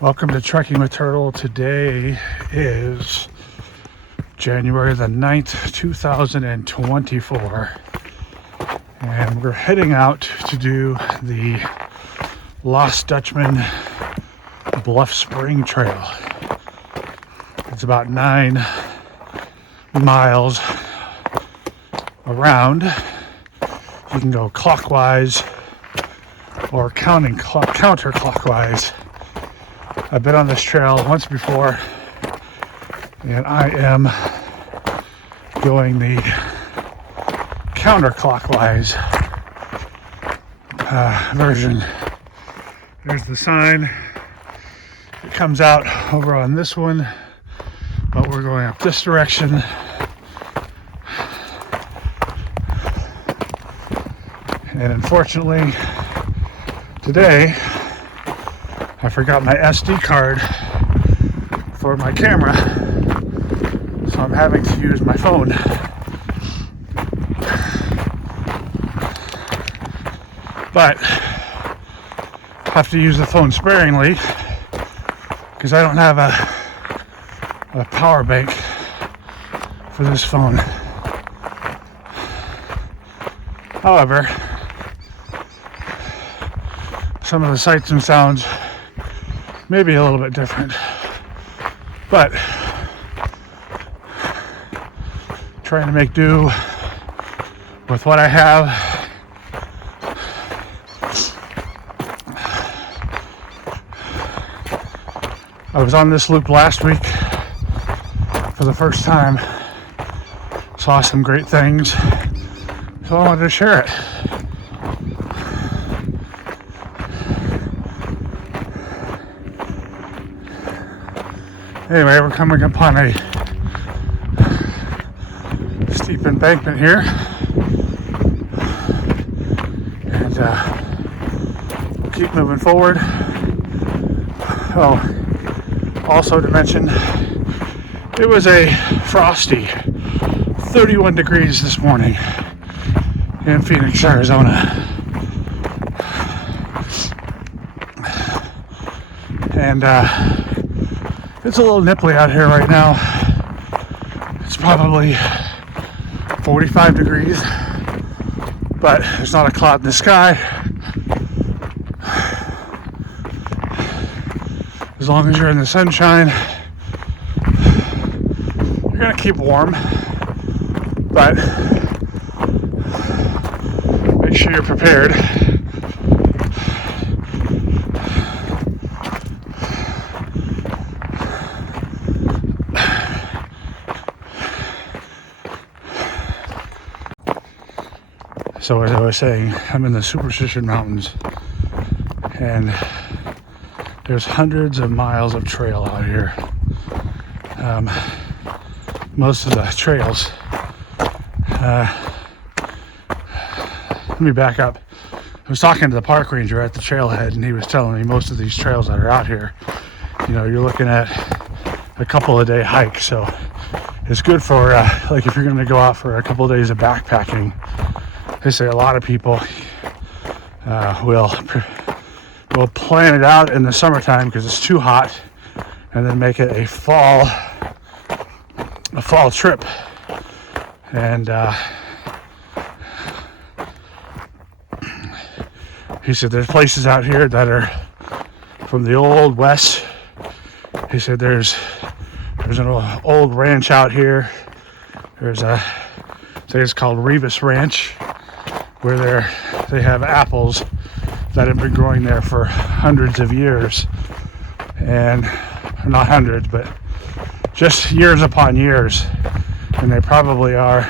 Welcome to Trekking with Turtle. Today is January the 9th, 2024. And we're heading out to do the Lost Dutchman Bluff Spring Trail. It's about 9 miles around. You can go clockwise or counterclockwise. I've been on this trail once before, and I am going the counterclockwise version. There's the sign. It comes out over on this one, but we're going up this direction. And unfortunately, today, I forgot my SD card for my camera, so I'm having to use my phone. But I have to use the phone sparingly because I don't have a power bank for this phone. However, some of the sights and sounds maybe a little bit different, but trying to make do with what I have. I was on this loop last week for the first time, saw some great things, so I wanted to share it. Anyway, we're coming upon a steep embankment here, and we'll keep moving forward. Oh, also to mention, it was a frosty 31 degrees this morning in Phoenix, Arizona, and it's a little nipply out here right now. It's probably 45 degrees, but there's not a cloud in the sky. As long as you're in the sunshine, you're gonna keep warm, but make sure you're prepared. So as I was saying, I'm in the Superstition Mountains, and there's hundreds of miles of trail out here. Most of the trails, let me back up. I was talking to the park ranger at the trailhead, and he was telling me most of these trails that are out here, you know, you're looking at a couple of day hike. So it's good for like if you're going to go out for a couple of days of backpacking. They say a lot of people will plan it out in the summertime because it's too hot, and then make it a fall trip. And he said there's places out here that are from the old west. He said there's an old ranch out here. There's I think it's called Revis Ranch, where they have apples that have been growing there for hundreds of years, and not hundreds, but just years upon years, and they probably are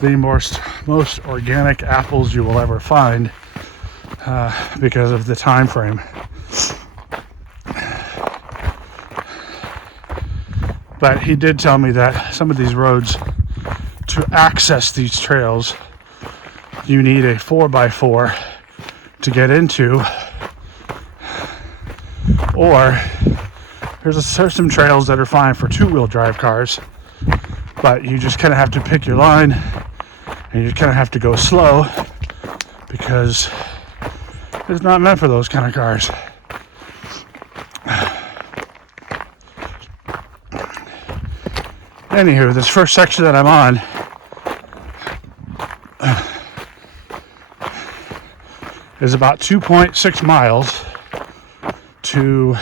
the most organic apples you will ever find because of the time frame. But he did tell me that some of these roads, to access these trails, you need a 4x4 to get into, or there's some trails that are fine for 2-wheel drive cars, but you just kind of have to pick your line, and you kind of have to go slow because it's not meant for those kind of cars. Anywho, this first section that I'm on is about 2.6 miles to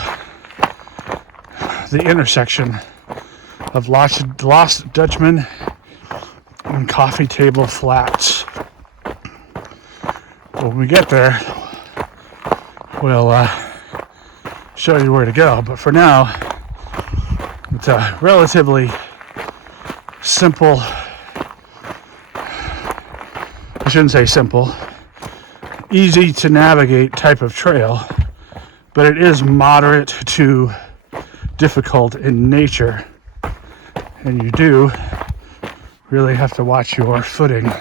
the intersection of Lost Dutchman and Coffee Table Flats. When we get there, we'll show you where to go. But for now, it's a relatively simple, I shouldn't say simple, easy to navigate type of trail, but it is moderate to difficult in nature, and you do really have to watch your footing.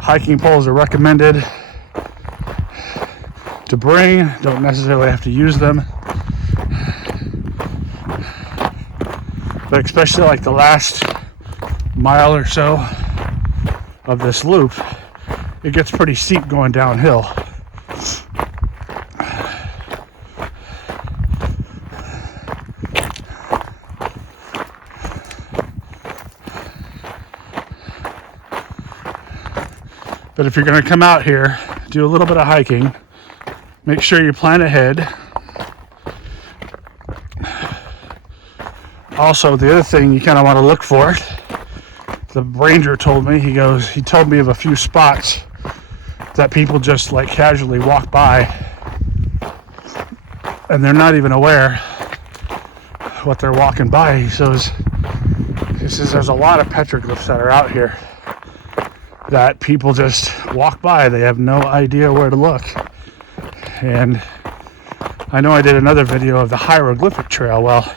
Hiking poles are recommended to bring, don't necessarily have to use them, but especially like the last mile or so of this loop, it gets pretty steep going downhill. But if you're going to come out here, do a little bit of hiking, make sure you plan ahead. Also, the other thing you kind of want to look for, the ranger told me, he told me of a few spots that people just like casually walk by and they're not even aware what they're walking by. He says there's a lot of petroglyphs that are out here that people just walk by. They have no idea where to look. And I know I did another video of the hieroglyphic trail. Well,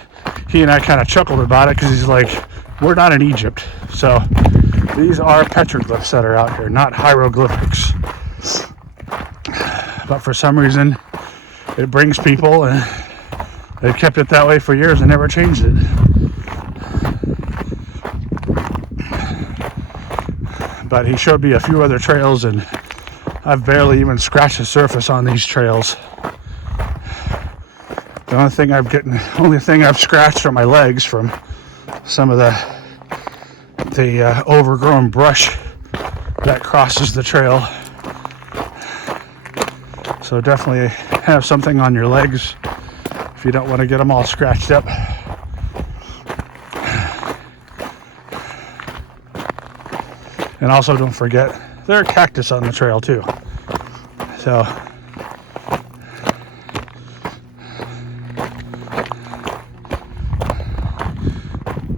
he and I kind of chuckled about it because he's like, we're not in Egypt. So these are petroglyphs that are out here, not hieroglyphics. But for some reason, it brings people, and they've kept it that way for years and never changed it. But he showed me a few other trails, and I've barely even scratched the surface on these trails. The only thing I've scratched are my legs from some of the overgrown brush that crosses the trail. So definitely have something on your legs if you don't want to get them all scratched up. And also don't forget, there are cactus on the trail too. So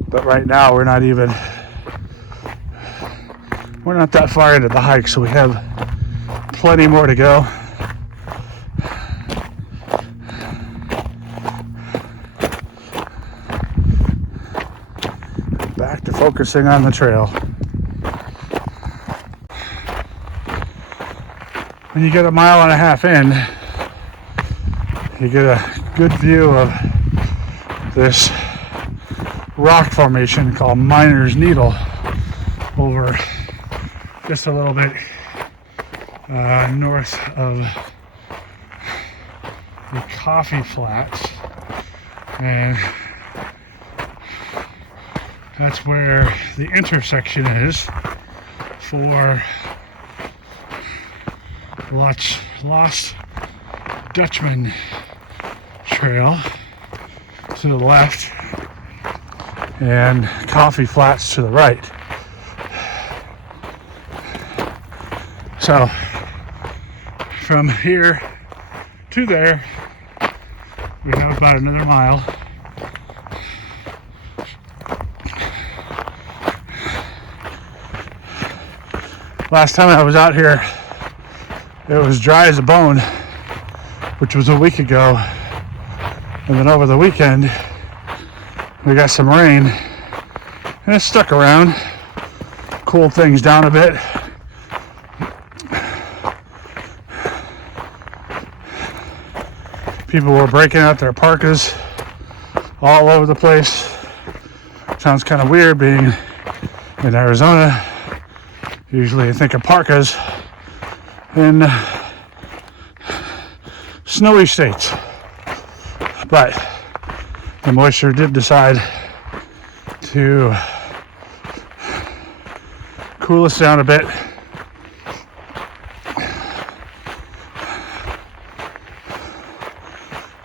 but right now we're not that far into the hike, so we have plenty more to go. Back to focusing on the trail. When you get a mile and a half in, you get a good view of this rock formation called Miner's Needle over just a little bit north of the Coffee Flats, and that's where the intersection is for Lost Dutchman Trail to the left and Coffee Flats to the right. So from here to there, we have about another mile. Last time I was out here, it was dry as a bone, which was a week ago. And then over the weekend, we got some rain, and it stuck around, cooled things down a bit. People were breaking out their parkas all over the place. Sounds kind of weird being in Arizona. Usually I think of parkas in snowy states, but the moisture did decide to cool us down a bit.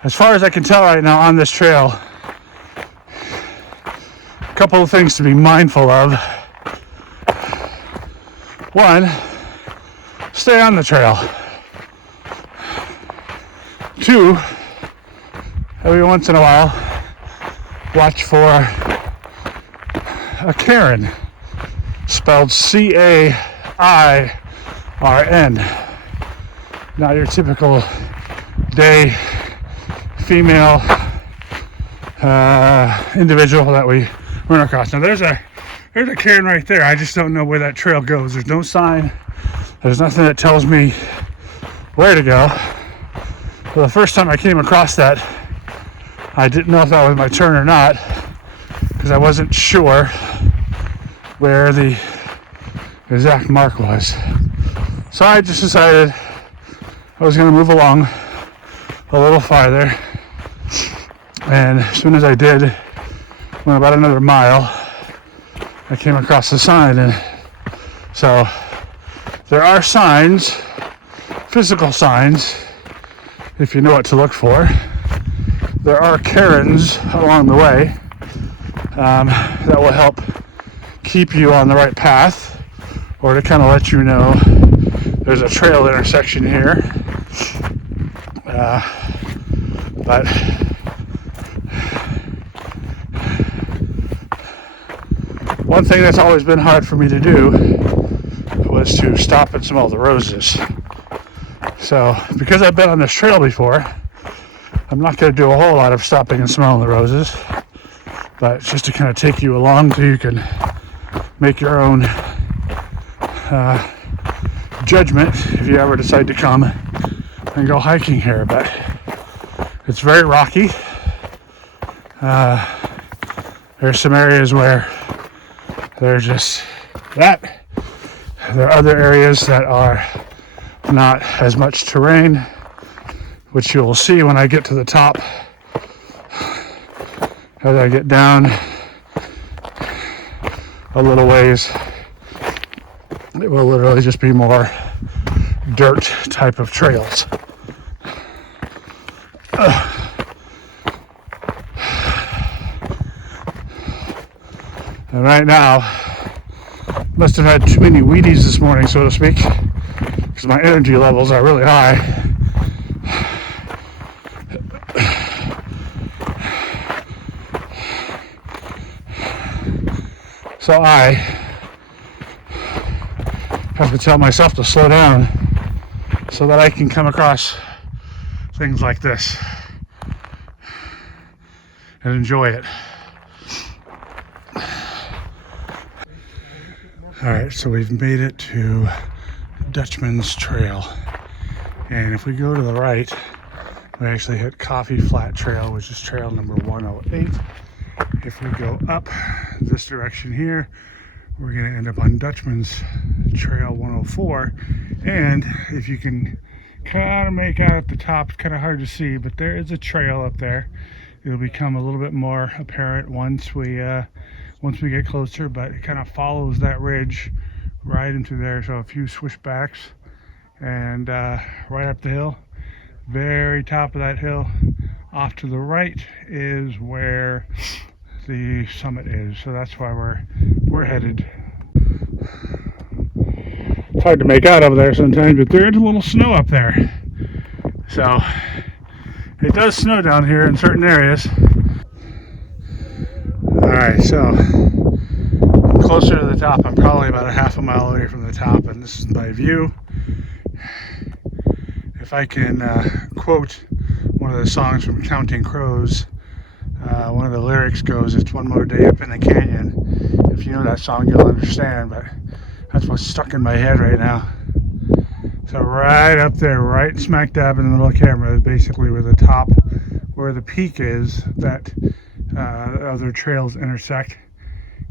As far as I can tell right now on this trail, a couple of things to be mindful of. One, stay on the trail. Two, every once in a while, watch for a Karen, spelled C-A-I-R-N. Not your typical day female individual that we run across. Now there's a Karen right there. I just don't know where that trail goes. There's no sign. There's nothing that tells me where to go. Well, the first time I came across that, I didn't know if that was my turn or not, because I wasn't sure where the exact mark was. So I just decided I was going to move along a little farther, and as soon as I did, went about another mile, I came across the sign. And so there are signs, physical signs, if you know what to look for. There are Karens along the way that will help keep you on the right path, or to kind of let you know there's a trail intersection here. But one thing that's always been hard for me to do was to stop and smell the roses. So because I've been on this trail before, I'm not going to do a whole lot of stopping and smelling the roses, but just to kind of take you along so you can make your own judgment if you ever decide to come and go hiking here. But it's very rocky. There's some areas where there's just that. There are other areas that are not as much terrain, which you will see when I get to the top. As I get down a little ways, it will literally just be more dirt type of trails. And right now, must have had too many Wheaties this morning, so to speak, because my energy levels are really high. So I have to tell myself to slow down so that I can come across things like this and enjoy it. Alright, so we've made it to Dutchman's Trail. And if we go to the right, we actually hit Coffee Flat Trail, which is trail number 108. If we go up this direction here, we're going to end up on Dutchman's Trail 104. And if you can kind of make out at the top, it's kind of hard to see, but there is a trail up there. It'll become a little bit more apparent once we get closer, but it kind of follows that ridge right into there. So a few switchbacks, and right up the hill, very top of that hill, off to the right is where the summit is. So that's why we're headed. It's hard to make out over there sometimes, but there is a little snow up there. So it does snow down here in certain areas. Alright, so I'm closer to the top. I'm probably about a half a mile away from the top, and this is my view. If I can quote one of the songs from Counting Crows, one of the lyrics goes, "It's one more day up in the canyon." If you know that song, you'll understand, but that's what's stuck in my head right now. So right up there, right smack dab in the middle of the camera, is basically where the top, where the peak is that other trails intersect.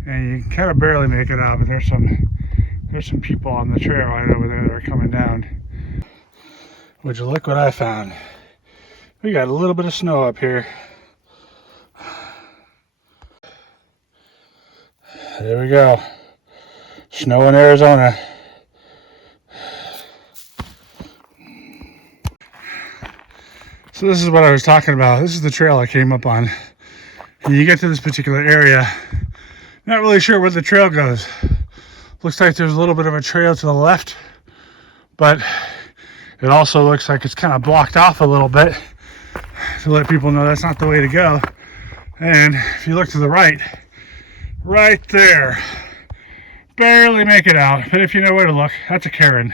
And you can kind of barely make it out, but there's some people on the trail right over there that are coming down. Would you look what I found? We got a little bit of snow up here. There we go. Snow in Arizona. So this is what I was talking about. This is the trail I came up on. And you get to this particular area, not really sure where the trail goes. Looks like there's a little bit of a trail to the left, but it also looks like it's kind of blocked off a little bit to let people know that's not the way to go. And if you look to the right there, barely make it out, but if you know where to look, that's a cairn.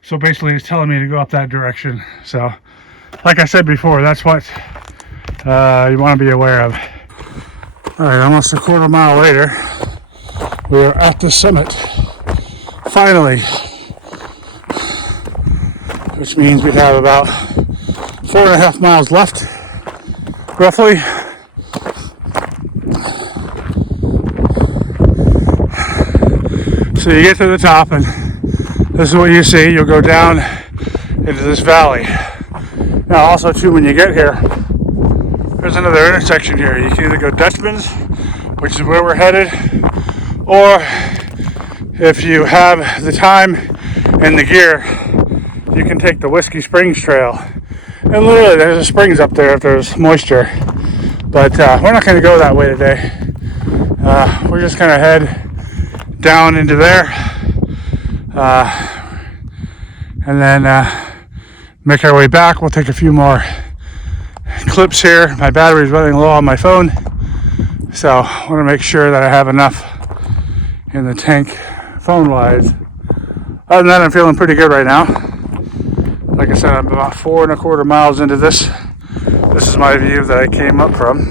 So basically it's telling me to go up that direction. So like I said before, that's what you want to be aware of. All right, almost a quarter mile later, we are at the summit, finally, which means we have about 4.5 miles left, roughly. So you get to the top and this is what you see. You'll go down into this valley. Now also too, when you get here, there's another intersection here. You can either go Dutchman's, which is where we're headed, or if you have the time and the gear, you can take the Whiskey Springs Trail. And literally there's a springs up there if there's moisture. But we're not going to go that way today. We're just going to head down into there and then make our way back. We'll take a few more clips here. My battery's running low on my phone, so I want to make sure that I have enough in the tank phone wise. Other than that, I'm feeling pretty good right now. Like I said, I'm about 4.25 miles into this. This is my view that I came up from.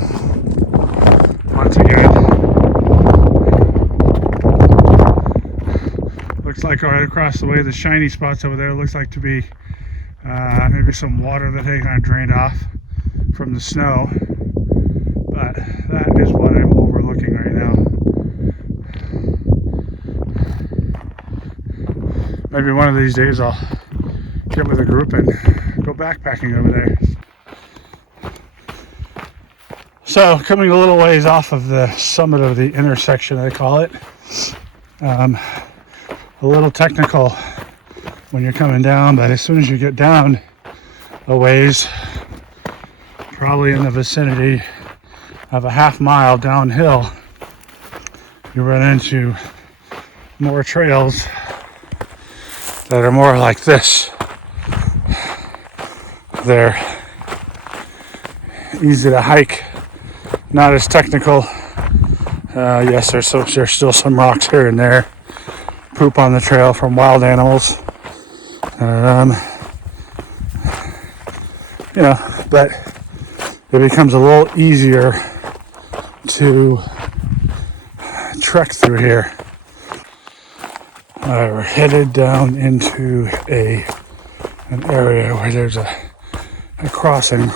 Once again, looks like right across the way, the shiny spots over there looks like to be maybe some water that they kind of drained off from the snow. But that is what I'm overlooking right now. Maybe one of these days I'll get with a group and go backpacking over there. So coming a little ways off of the summit of the intersection, I call it. A little technical when you're coming down, but as soon as you get down a ways, probably in the vicinity of a half mile downhill, you run into more trails that are more like this. They're easy to hike, not as technical. Yes, there's still some rocks here and there, poop on the trail from wild animals. But it becomes a little easier to trek through here. We're headed down into an area where there's a crossing,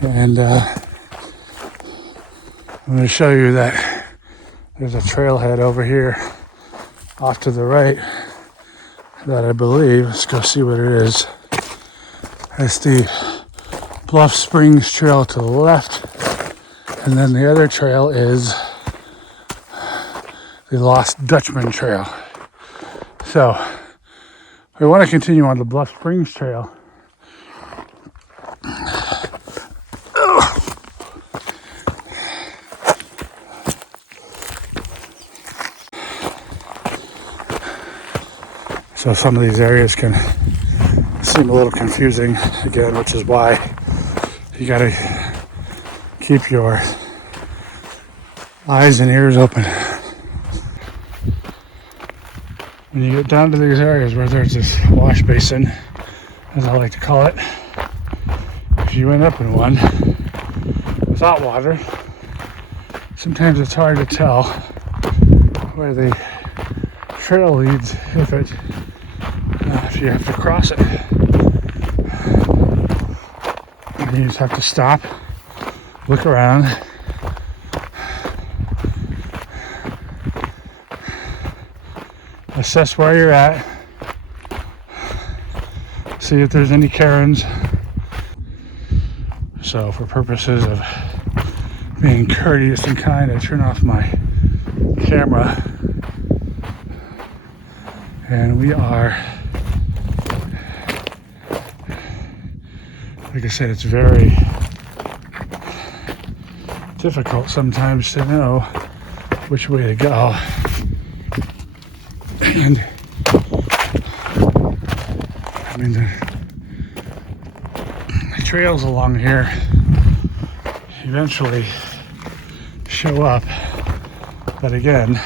and I'm going to show you that there's a trailhead over here off to the right that I believe, let's go see what it is. It's the Bluff Springs Trail to the left, and then the other trail is the Lost Dutchman Trail. So we want to continue on the Bluff Springs Trail. So some of these areas can seem a little confusing again, which is why you got to keep your eyes and ears open. When you get down to these areas where there's this wash basin, as I like to call it, if you end up in one without water, sometimes it's hard to tell where the trail leads if you have to cross it. And you just have to stop, look around, assess where you're at, see if there's any cairns. So for purposes of being courteous and kind, I turn off my camera. And we are, like I said, it's very difficult sometimes to know which way to go. And I mean, the trails along here eventually show up, but again,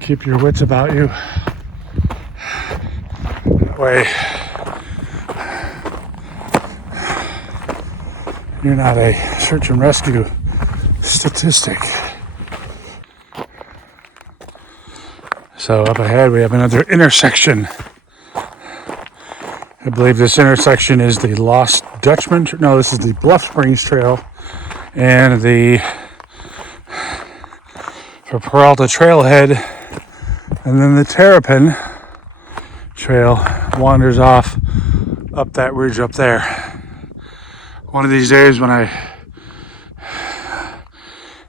keep your wits about you. That way you're not a search and rescue statistic. So up ahead we have another intersection. I believe this intersection is the Lost Dutchman. No, this is the Bluff Springs Trail, and the for Peralta Trailhead, and then the Terrapin Trail wanders off up that ridge up there. One of these days when I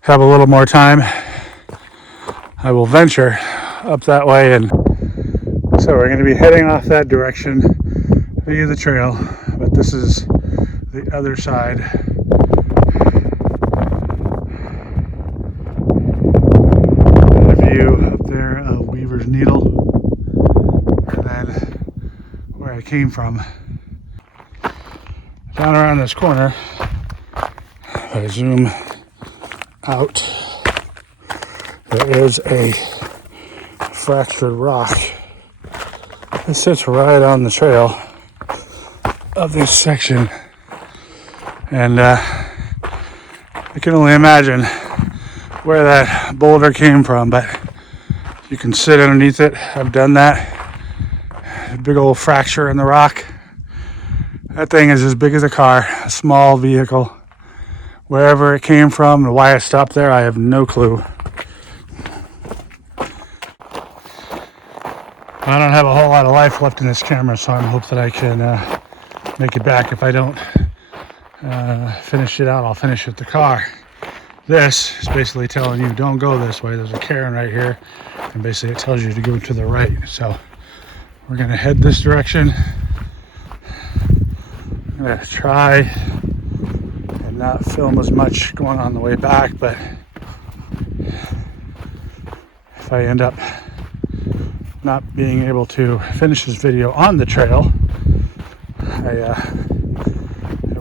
have a little more time, I will venture up that way, and so we're going to be heading off that direction via the trail, but this is the other side. And a view up there of Weaver's Needle, and then where I came from. Down around this corner, if I zoom out, there is a fractured rock that sits right on the trail of this section, and I can only imagine where that boulder came from, but you can sit underneath it. I've done that. A big old fracture in the rock. That thing is as big as a car, a small vehicle. Wherever it came from and why I stopped there, I have no clue. I don't have a whole lot of life left in this camera, so I hope that I can make it back. If I don't finish it out, I'll finish with the car. This is basically telling you don't go this way. There's a cairn right here, and basically it tells you to go to the right. So we're gonna head this direction. I'm gonna try and not film as much going on the way back, but if I end up not being able to finish this video on the trail, I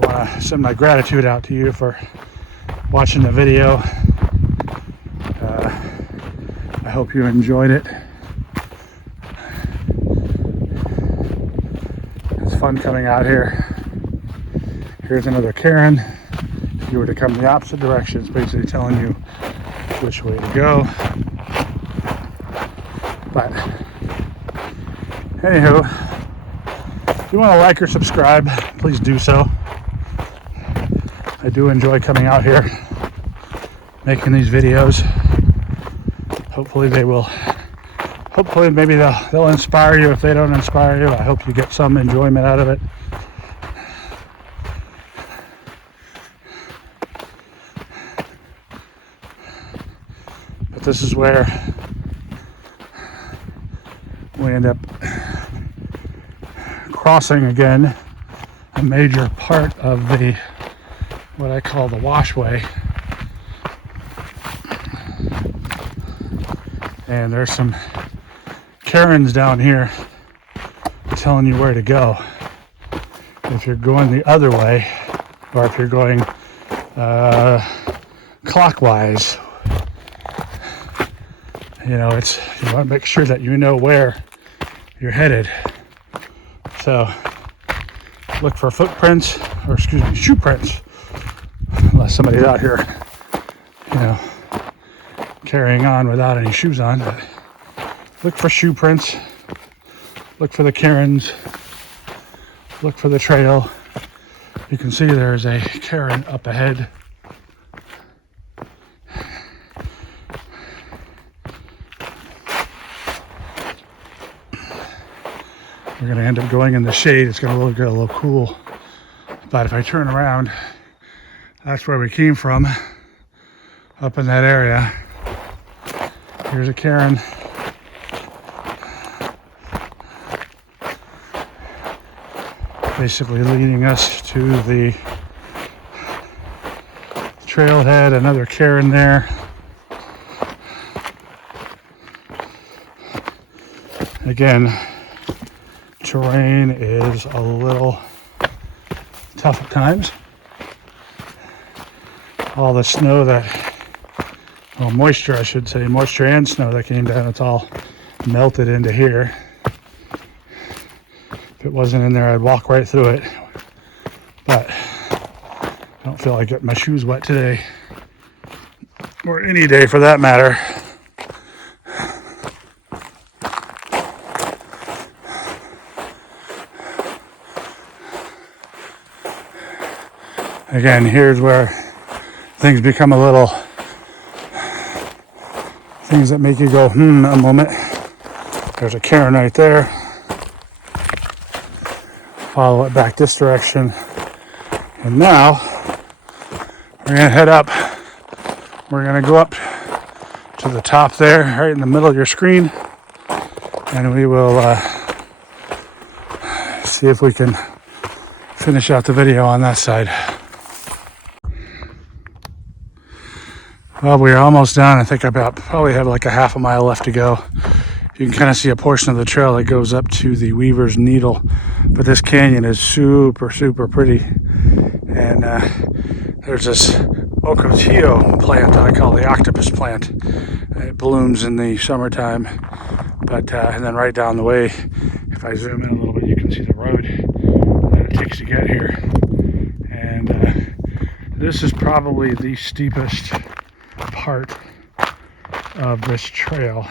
want to send my gratitude out to you for watching the video. I hope you enjoyed it. It's fun coming out here. Here's another cairn. If you were to come the opposite direction, it's basically telling you which way to go. But anywho, if you want to like or subscribe, please do so. I do enjoy coming out here, making these videos. Hopefully maybe they'll inspire you. If they don't inspire you, I hope you get some enjoyment out of it. But this is where we end up crossing again a major part of the what I call the washway, and there's some cairns down here telling you where to go if you're going the other way, or if you're going clockwise. You know, you want to make sure that you know where you're headed. So look for footprints, or excuse me, shoe prints, unless somebody's out here, you know, carrying on without any shoes on. But look for shoe prints, look for the cairns, look for the trail. You can see there's a cairn up ahead. We're going to end up going in the shade. It's going to get a little cool. But if I turn around, that's where we came from. up in that area. Here's a cairn. Basically leading us to the trailhead, another cairn there. Again, terrain is a little tough at times. All the snow well, moisture I should say, moisture and snow that came down, it's all melted into here. If it wasn't in there, I'd walk right through it. But I don't feel like getting my shoes wet today, or any day for that matter. Again, here's where things become a little, things that make you go, a moment. There's a cairn right there. Follow it back this direction. And now, we're gonna head up. We're gonna go up to the top there, right in the middle of your screen. And we will see if we can finish out the video on that side. Well, we are almost done. I think probably have like a half a mile left to go. You can kind of see a portion of the trail that goes up to the Weaver's Needle. But this canyon is super, super pretty. And there's this ocotillo plant that I call the octopus plant. It blooms in the summertime. But and then right down the way, if I zoom in a little bit, you can see the road that it takes to get here. And this is probably the steepest part of this trail,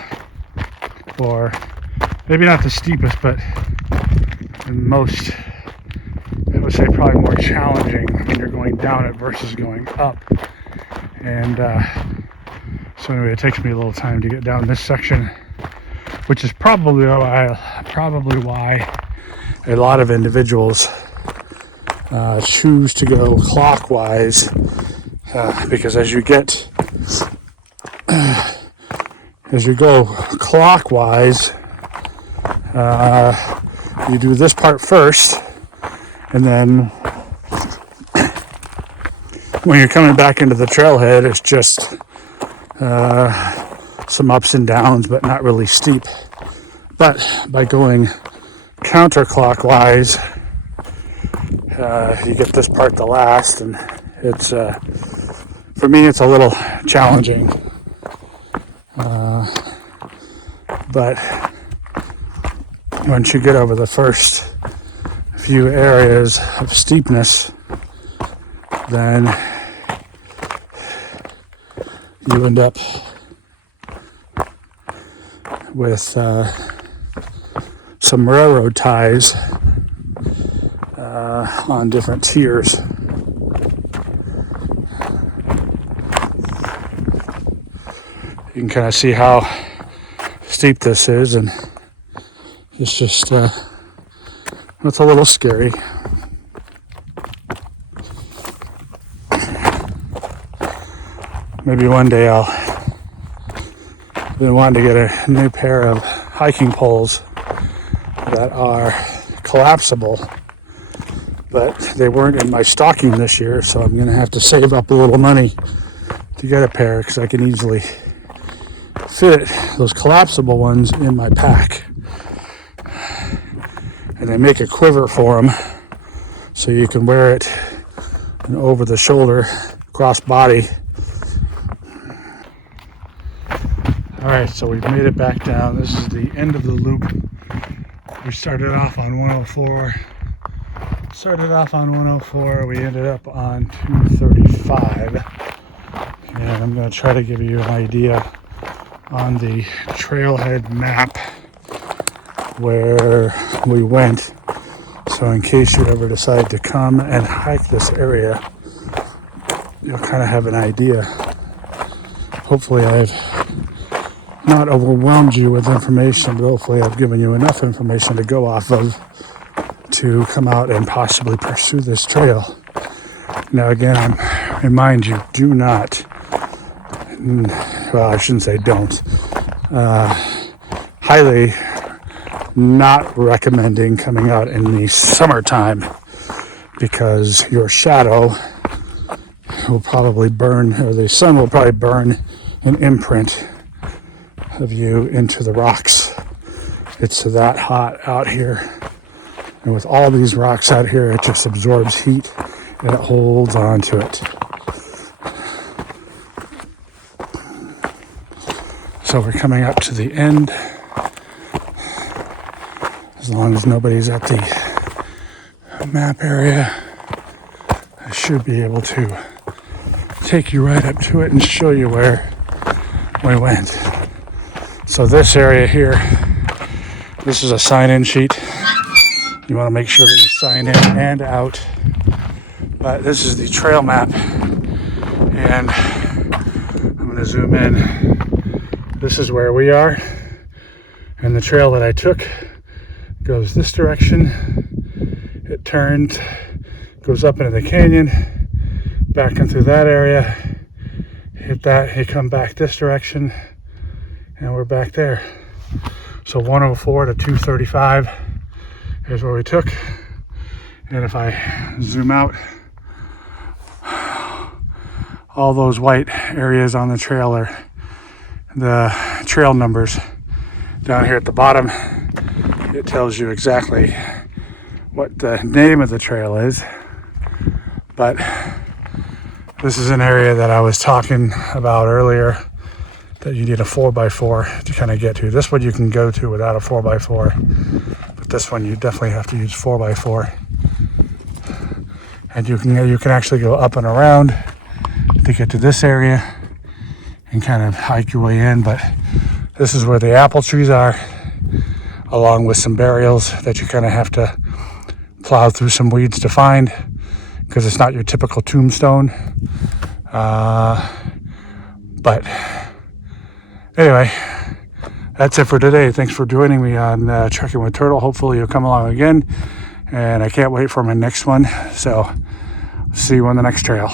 or maybe not the steepest, but the most, I would say probably more challenging when you're going down it versus going up. And so anyway, it takes me a little time to get down this section, which is probably why a lot of individuals choose to go clockwise, because as you go clockwise, you do this part first, and then when you're coming back into the trailhead, it's just some ups and downs, but not really steep. But by going counterclockwise, you get this part to last, and it's for me it's a little challenging, but once you get over the first few areas of steepness, then you end up with some railroad ties on different tiers. You can kind of see how steep this is, and it's just it's a little scary. Maybe one day I've been wanting to get a new pair of hiking poles that are collapsible, but they weren't in my stocking this year, so I'm going to have to save up a little money to get a pair, because I can easily fit those collapsible ones in my pack. And they make a quiver for them, so you can wear it over the shoulder, cross body. Alright, so we've made it back down. This is the end of the loop. We started off on 104. We ended up on 235. And I'm going to try to give you an idea on the trailhead map where we went. So in case you ever decide to come and hike this area, you'll kind of have an idea. Hopefully I've not overwhelmed you with information, but hopefully I've given you enough information to go off of to come out and possibly pursue this trail. Now again, I remind you, do not well, I shouldn't say don't. Highly not recommending coming out in the summertime because your shadow will probably burn, or the sun will probably burn an imprint of you into the rocks. It's that hot out here. And with all these rocks out here, it just absorbs heat and it holds on to it. So we're coming up to the end. As long as nobody's at the map area, I should be able to take you right up to it and show you where we went. So this area here, this is a sign-in sheet. You want to make sure that you sign in and out. But this is the trail map, and I'm going to zoom in. This is where we are, and the trail that I took goes this direction. It turns, goes up into the canyon, back in through that area, hit that, you come back this direction, and we're back there. So 104 to 235 is where we took. And if I zoom out, all those white areas on the trail are the trail numbers. Down here at the bottom, it tells you exactly what the name of the trail is. But this is an area that I was talking about earlier that you need a 4x4 to kind of get to. This one you can go to without a 4x4, but this one you definitely have to use 4x4. And you can actually go up and around to get to this area and kind of hike your way in. But this is where the apple trees are, along with some burials that you kind of have to plow through some weeds to find, because it's not your typical tombstone. But anyway, that's it for today. Thanks for joining me on Trekking with Turtle. Hopefully you'll come along again, and I can't wait for my next one. So see you on the next trail.